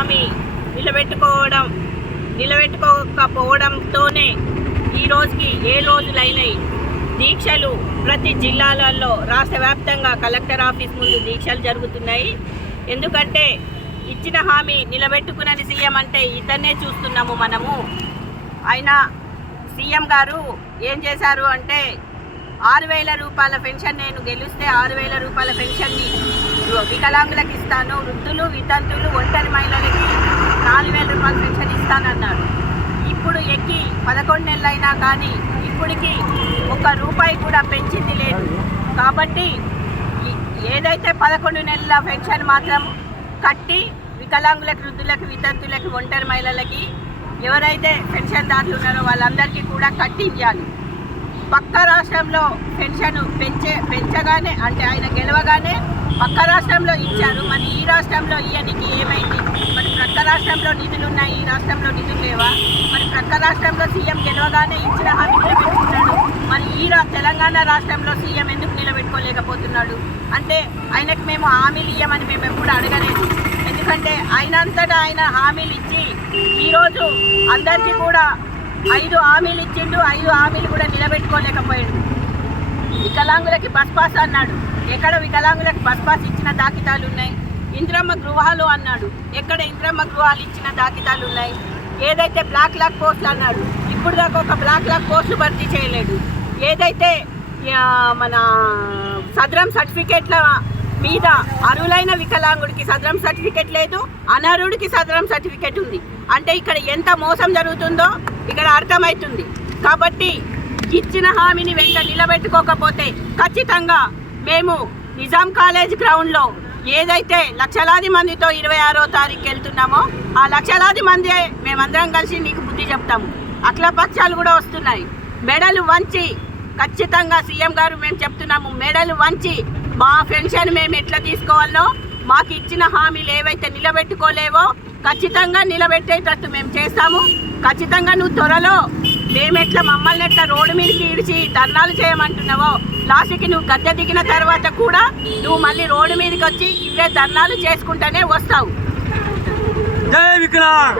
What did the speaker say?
హామీ నిలబెట్టుకోకపోవడంతోనే ఈ రోజుకి 7 రోజులైనాయి. దీక్షలు ప్రతి జిల్లాలలో రాష్ట్ర వ్యాప్తంగా కలెక్టర్ ఆఫీస్ ముందు దీక్షలు జరుగుతున్నాయి. ఎందుకంటే ఇచ్చిన హామీ నిలబెట్టుకున్నది సీఎం అంటే ఇతన్నే చూస్తున్నాము మనము. ఆయన సీఎం గారు ఏం చేశారు అంటే 6,000 రూపాయల పెన్షన్, నేను గెలిస్తే 6,000 రూపాయల పెన్షన్ని వికలాంగులకు ఇస్తాను, వృద్ధులు, వితంతులు, ఒంటరి మహిళలకి 4,000 రూపాయల పెన్షన్ ఇస్తానన్నారు. ఇప్పుడు ఎక్కి 11 నెలలైనా కానీ ఇప్పటికి 1 రూపాయి కూడా పెంచింది లేదు. కాబట్టి ఏదైతే 11 నెలల పెన్షన్ మాత్రం కట్టి వికలాంగులకు, వృద్ధులకు, వితంతులకు, ఒంటరి మహిళలకి ఎవరైతే పెన్షన్దారులు ఉన్నారో వాళ్ళందరికీ కూడా కట్టించాలి. పక్క రాష్ట్రంలో పెన్షన్ పెంచగానే అంటే ఆయన గెలవగానే పక్క రాష్ట్రంలో ఇచ్చారు. మరి ఈ రాష్ట్రంలో ఇయ్యనికి ఏమైంది? మరి ప్రక్క రాష్ట్రంలో నిధులు ఉన్నాయి, ఈ రాష్ట్రంలో నిధులు లేవా? మరి ప్రక్క రాష్ట్రంలో సీఎం గెలవగానే ఇచ్చిన హామీ నిలబెట్టుకున్నాడు, మరి ఈ తెలంగాణ రాష్ట్రంలో సీఎం ఎందుకు నిలబెట్టుకోలేకపోతున్నాడు? అంటే ఆయనకు మేము హామీలు ఇయ్యమని మేము ఎప్పుడు అడగలేదు. ఎందుకంటే ఆయనంతటా ఆయన హామీలు ఇచ్చి ఈరోజు అందరికీ కూడా 5 హామీలు ఇచ్చిండు. 5 హామీలు కూడా నిలబెట్టుకోలేకపోయాడు. వికలాంగులకి బస్ పాస్ అన్నాడు, ఎక్కడ వికలాంగులకు బస్ పాస్ ఇచ్చిన దాఖితాలు ఉన్నాయి? ఇంద్రమ్మ గృహాలు అన్నాడు, ఎక్కడ ఇంద్రమ్మ గృహాలు ఇచ్చిన దాఖితాలు ఉన్నాయి? ఏదైతే బ్లాక్ లాక్ పోస్టులు అన్నాడు, ఇప్పుడు దాకా ఒక బ్లాక్ లాక్ పోస్టు భర్తీ చేయలేడు. ఏదైతే మన సదరం సర్టిఫికేట్ల మీద అర్హులైన వికలాంగుడికి సదరం సర్టిఫికేట్ లేదు, అనర్హుడికి సదరం సర్టిఫికేట్ ఉంది. అంటే ఇక్కడ ఎంత మోసం జరుగుతుందో ఇక్కడ అర్థమవుతుంది. కాబట్టి ఇచ్చిన హామీని వెంట నిలబెట్టుకోకపోతే ఖచ్చితంగా మేము నిజాం కాలేజ్ గ్రౌండ్లో ఏదైతే లక్షలాది మందితో 26వ తారీఖు వెళ్తున్నామో ఆ లక్షలాది మంది మేమందరం కలిసి నీకు బుద్ధి చెప్తాము. అఖిలపక్షాలు కూడా వస్తున్నాయి. మెడలు వంచి ఖచ్చితంగా సీఎం గారు మేము చెప్తున్నాము, మెడలు వంచి మా పెన్షన్ మేము ఎట్లా తీసుకోవాలనో, మాకు ఇచ్చిన హామీలు ఏవైతే నిలబెట్టుకోలేవో ఖచ్చితంగా నిలబెట్టేటట్టు మేము చేస్తాము. ఖచ్చితంగా నువ్వు త్వరలో మేమెట్లా మమ్మల్ని ఎట్లా రోడ్డు మీదకి ఇడిచి ధర్నాలు చేయమంటున్నావో, లాస్ట్కి నువ్వు గద్దె దిగిన తర్వాత కూడా నువ్వు మళ్ళీ రోడ్డు మీదకి వచ్చి ఇవే ధర్నాలు చేసుకుంటూనే వస్తావు. జై వికలాంగ్.